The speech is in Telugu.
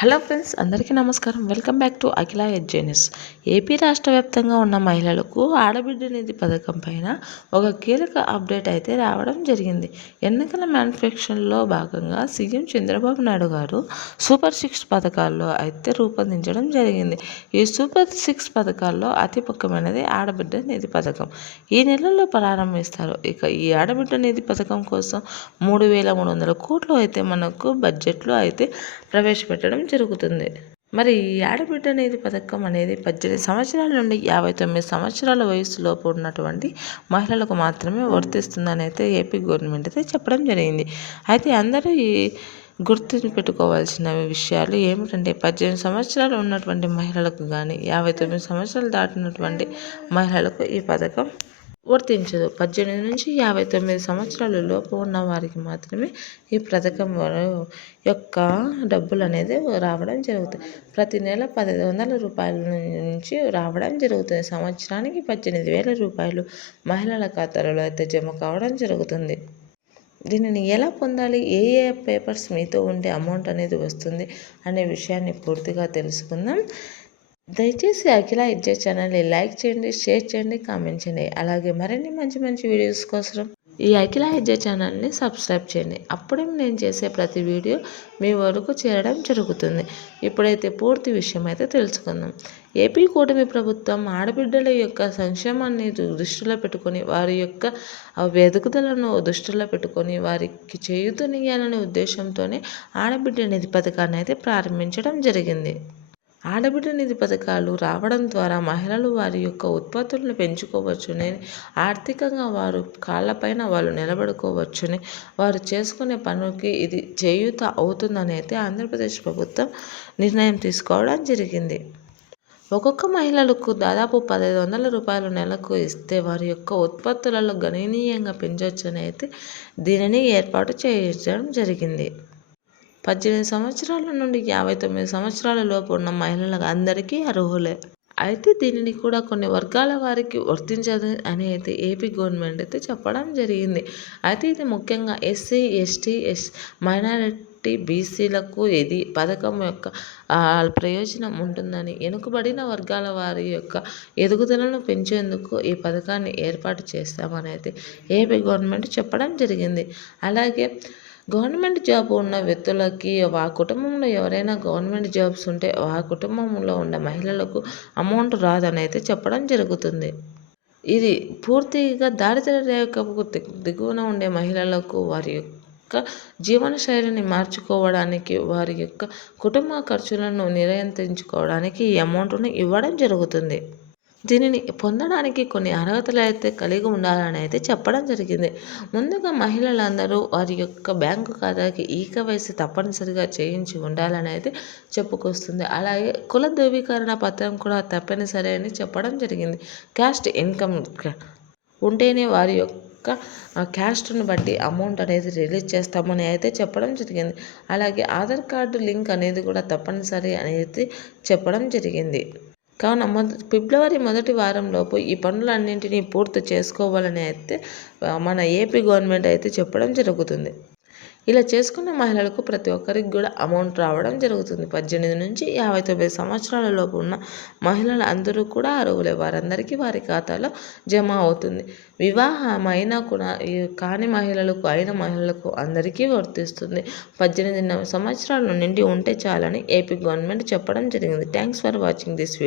హలో ఫ్రెండ్స్ అందరికీ నమస్కారం. వెల్కమ్ బ్యాక్ టు అఖిల ఎడ్జెనిస్ ఏపీ రాష్ట్ర వ్యాప్తంగా ఉన్న మహిళలకు ఆడబిడ్డ నిధి పథకం పైన ఒక కీలక అప్డేట్ అయితే రావడం జరిగింది. ఎన్నికల మ్యానుఫ్యాక్చర్లో భాగంగా సీఎం చంద్రబాబు నాయుడు గారు సూపర్ సిక్స్ పథకాల్లో అయితే రూపొందించడం జరిగింది. ఈ సూపర్ సిక్స్ పథకాల్లో అతి ముఖ్యమైనది ఆడబిడ్డ నిధి పథకం. ఈ నెలలో ప్రారంభిస్తారు. ఇక ఈ ఆడబిడ్డ నిధి పథకం కోసం మూడు వేల మూడు వందల కోట్లు అయితే మనకు బడ్జెట్లో అయితే ప్రవేశపెట్టడం జరుగుతుంది. మరి ఈ ఆడబిడ్డ అనేది పథకం అనేది పద్దెనిమిది సంవత్సరాల నుండి యాభై తొమ్మిది సంవత్సరాల వయసులోపు ఉన్నటువంటి మహిళలకు మాత్రమే వర్తిస్తుందని అయితే ఏపీ గవర్నమెంట్ అయితే చెప్పడం జరిగింది. అయితే అందరూ ఈ గుర్తు పెట్టుకోవాల్సిన విషయాలు ఏమిటంటే పద్దెనిమిది సంవత్సరాలు ఉన్నటువంటి మహిళలకు కానీ యాభై తొమ్మిది సంవత్సరాలు దాటినటువంటి మహిళలకు ఈ పథకం వర్తించదు. పద్దెనిమిది నుంచి యాభై తొమ్మిది సంవత్సరాల లోపు ఉన్న వారికి మాత్రమే ఈ పథకం యొక్క డబ్బులు అనేది రావడం జరుగుతుంది. ప్రతి నెల పదిహేను వందల రూపాయల నుంచి రావడం జరుగుతుంది. సంవత్సరానికి పద్దెనిమిది వేల రూపాయలు మహిళల ఖాతాలలో అయితే జమ కావడం జరుగుతుంది. దీనిని ఎలా పొందాలి? ఏ ఏ పేపర్స్ మీతో ఉంటే అమౌంట్ అనేది వస్తుంది అనే విషయాన్ని పూర్తిగా తెలుసుకుందాం. దయచేసి అఖిల ఇచ్చే ఛానల్ని లైక్ చేయండి షేర్ చేయండి కామెంట్ చేయండి. అలాగే మరిన్ని మంచి మంచి వీడియోస్ కోసం ఈ అఖిల ఇచ్చే ఛానల్ని సబ్స్క్రైబ్ చేయండి. అప్పుడే నేను చేసే ప్రతి వీడియో మీ వరకు చేరడం జరుగుతుంది. ఇప్పుడైతే పూర్తి విషయం అయితే తెలుసుకుందాం. ఏపీ కూటమి ప్రభుత్వం ఆడబిడ్డల యొక్క సంక్షేమాన్ని దృష్టిలో పెట్టుకొని వారి యొక్క వెదుకుదలను దృష్టిలో పెట్టుకొని వారికి చేయుతనియాలనే ఉద్దేశంతోనే ఆడబిడ్డ నిధి పథకాన్ని అయితే ప్రారంభించడం జరిగింది. ఆడబిడ్డ నిధి పథకాలు రావడం ద్వారా మహిళలు వారి యొక్క ఉత్పత్తులను పెంచుకోవచ్చునే ఆర్థికంగా వారు కాళ్ళపైన వాళ్ళు నిలబడుకోవచ్చుని వారు చేసుకునే పనులకి ఇది చేయూత అవుతుందని అయితే ఆంధ్రప్రదేశ్ ప్రభుత్వం నిర్ణయం తీసుకోవడం జరిగింది. ఒక్కొక్క మహిళలకు దాదాపు పదహైదు వందల రూపాయలు నెలకు ఇస్తే వారి యొక్క ఉత్పత్తులలో గణనీయంగా పెంచవచ్చని అయితే దీనిని ఏర్పాటు చేయడం జరిగింది. పద్దెనిమిది సంవత్సరాల నుండి యాభై తొమ్మిది సంవత్సరాల లోపు ఉన్న మహిళలకు అందరికీ అర్హులే. అయితే దీనిని కూడా కొన్ని వర్గాల వారికి వర్తించదు అని అయితే ఏపీ గవర్నమెంట్ అయితే చెప్పడం జరిగింది. అయితే ఇది ముఖ్యంగా ఎస్సీ ఎస్టీ ఎస్ మైనారిటీ బీసీలకు ఇది పథకం యొక్క ప్రయోజనం ఉంటుందని వెనుకబడిన వర్గాల వారి యొక్క ఎదుగుదలను పెంచేందుకు ఈ పథకాన్ని ఏర్పాటు చేస్తామని అయితే ఏపీ గవర్నమెంట్ చెప్పడం జరిగింది. అలాగే గవర్నమెంట్ జాబ్ ఉన్న వ్యక్తులకి ఆ కుటుంబంలో ఎవరైనా గవర్నమెంట్ జాబ్స్ ఉంటే ఆ కుటుంబంలో ఉన్న మహిళలకు అమౌంట్ రాదని అయితే చెప్పడం జరుగుతుంది. ఇది పూర్తిగా దారిద్ర రేఖకు దిగువన ఉండే మహిళలకు వారి యొక్క జీవనశైలిని మార్చుకోవడానికి వారి యొక్క కుటుంబ ఖర్చులను నియంత్రించుకోవడానికి ఈ అమౌంట్ను ఇవ్వడం జరుగుతుంది. దీనిని పొందడానికి కొన్ని అర్హతలు అయితే కలిగి ఉండాలని అయితే చెప్పడం జరిగింది. ముందుగా మహిళలందరూ వారి యొక్క బ్యాంకు ఖాతాకి ఈకవైసీ తప్పనిసరిగా చేయించి ఉండాలని అయితే చెప్పుకొస్తుంది. అలాగే కుల ధృవీకరణ పత్రం కూడా తప్పనిసరి అని చెప్పడం జరిగింది. క్యాస్ట్ ఇన్కమ్ ఉంటేనే వారి యొక్క క్యాస్ట్ను బట్టి అమౌంట్ అనేది రిలీజ్ చేస్తామని అయితే చెప్పడం జరిగింది. అలాగే ఆధార్ కార్డు లింక్ అనేది కూడా తప్పనిసరి అనేది చెప్పడం జరిగింది. కావున మొద ఫిబ్రవరి మొదటి వారంలోపు ఈ పనులన్నింటినీ పూర్తి చేసుకోవాలని అయితే మన ఏపీ గవర్నమెంట్ అయితే చెప్పడం జరుగుతుంది. ఇలా చేసుకున్న మహిళలకు ప్రతి ఒక్కరికి కూడా అమౌంట్ రావడం జరుగుతుంది. పద్దెనిమిది నుంచి యాభై తొమ్మిది సంవత్సరాల లోపు ఉన్న మహిళలు అందరూ కూడా అర్హులే. వారందరికీ వారి ఖాతాలో జమ అవుతుంది. వివాహం అయినా కూడా కాని మహిళలకు అయిన మహిళలకు అందరికీ వర్తిస్తుంది. పద్దెనిమిది సంవత్సరాల నిండి ఉంటే చాలని ఏపీ గవర్నమెంట్ చెప్పడం జరిగింది. Thanks for watching this video.